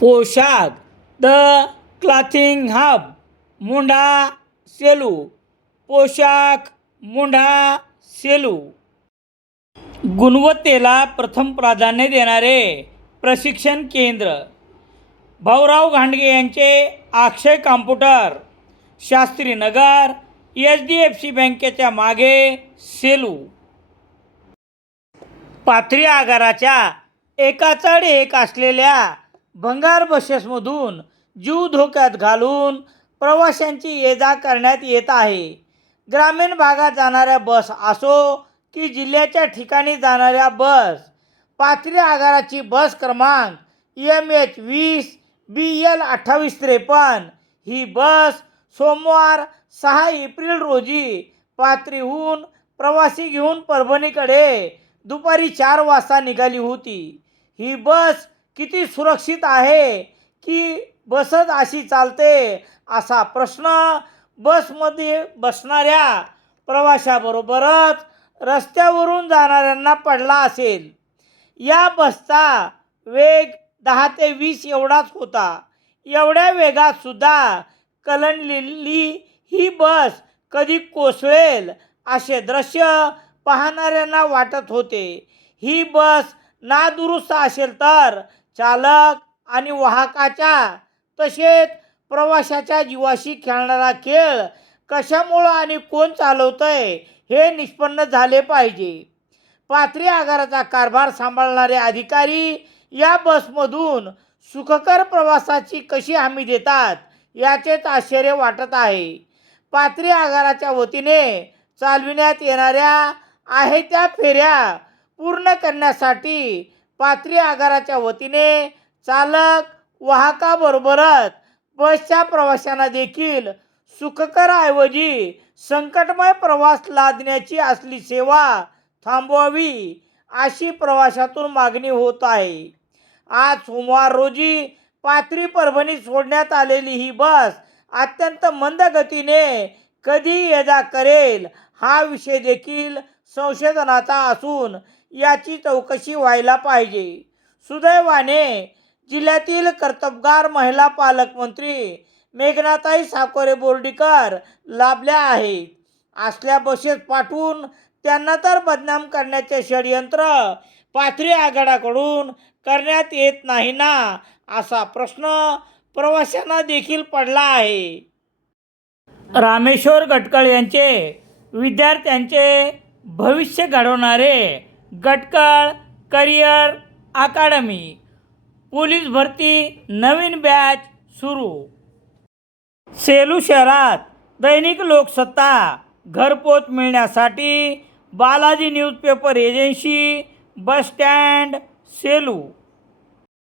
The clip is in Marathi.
पोशाख द क्लॉथिंग हब मुंढा सेलू. पोशाख मुंढा सेलू. गुणवत्तेला प्रथम प्राधान्य देणारे प्रशिक्षण केंद्र. भाऊराव घांडगे यांचे अक्षय कॉम्प्युटर, शास्त्रीनगर, HDFC बँकेच्या मागे, सेलू. पाथरी आगाराच्या एकाचड एक असलेल्या भंगार बसेसमधून जीव धोक्यात घालून प्रवाशांची ये-जा करण्यात येत आहे. ग्रामीण भागात जाणाऱ्या बस असो की जिल्ह्याच्या ठिकाणी जाणाऱ्या बस. पाथरी आगाराची बस क्रमांक MH20 BL 2853 ही बस सोमवार 6 एप्रिल रोजी पाथरीहून प्रवासी घेऊन परभणीकडे दुपारी 4 वाजता निघाली होती. ही बस किती सुरक्षित आहे की बसच अशी चालते असा प्रश्न बसमध्ये बसणाऱ्या प्रवाशाबरोबरच रस्त्यावरून जाणाऱ्यांना पडला असेल. या बसचा वेग 10 ते 20 एवढाच होता. एवढ्या वेगात सुद्धा कलंडलेली ही बस कधी कोसळेल असे दृश्य पाहणाऱ्यांना वाटत होते. ही बस नादुरुस्त असेल तर चालक आणि वाहकाच्या तसेच प्रवाशाच्या जीवाशी खेळणारा खेळ कशामुळं आणि कोण चालवतंय हे निष्पन्न झाले पाहिजे. पाथरी आगाराचा कारभार सांभाळणारे अधिकारी या बसमधून सुखकर प्रवासाची कशी हमी देतात याचेच आश्चर्य वाटत आहे. पाथरी आगाराच्या वतीने चालविण्यात येणाऱ्या आहे त्या फेऱ्या पूर्ण करण्यासाठी पाथरी आगाराच्या वतीने चालक वाहकाबरोबरच बसच्या प्रवाशांना देखील सुखकर ऐवजी संकटमय प्रवास लादण्याची असली सेवा थांबवावी अशी प्रवाशातून मागणी होत आहे. आज सोमवार रोजी पाथरी परभणी सोडण्यात आलेली ही बस अत्यंत मंद गतीने कधी ये-जा करेल हा विषय देखील संशोधनाचा असून याची चौकशी व्हायला पाहिजे. सुदैवाने जिल्ह्यातील कर्तबगार महिला पालकमंत्री मेघनाताई साकोरे बोर्डीकर लाभल्या आहेत. असल्या बसेस पाठवून त्यांना तर बदनाम करण्याचे षडयंत्र पाथरी आगाराकडून करण्यात येत नाही ना असा प्रश्न प्रवाशांना देखील पडला आहे. रामेश्वर गटकळ यांचे विद्यार्थ्यांचे भविष्य घडवणारे गटकळ करिअर अकादमी. पोलीस भरती नवीन बॅच सुरू. सेलू शहरात दैनिक लोकसत्ता घरपोच मिळण्यासाठी Balaji newspaper agency, bus stand, Selu.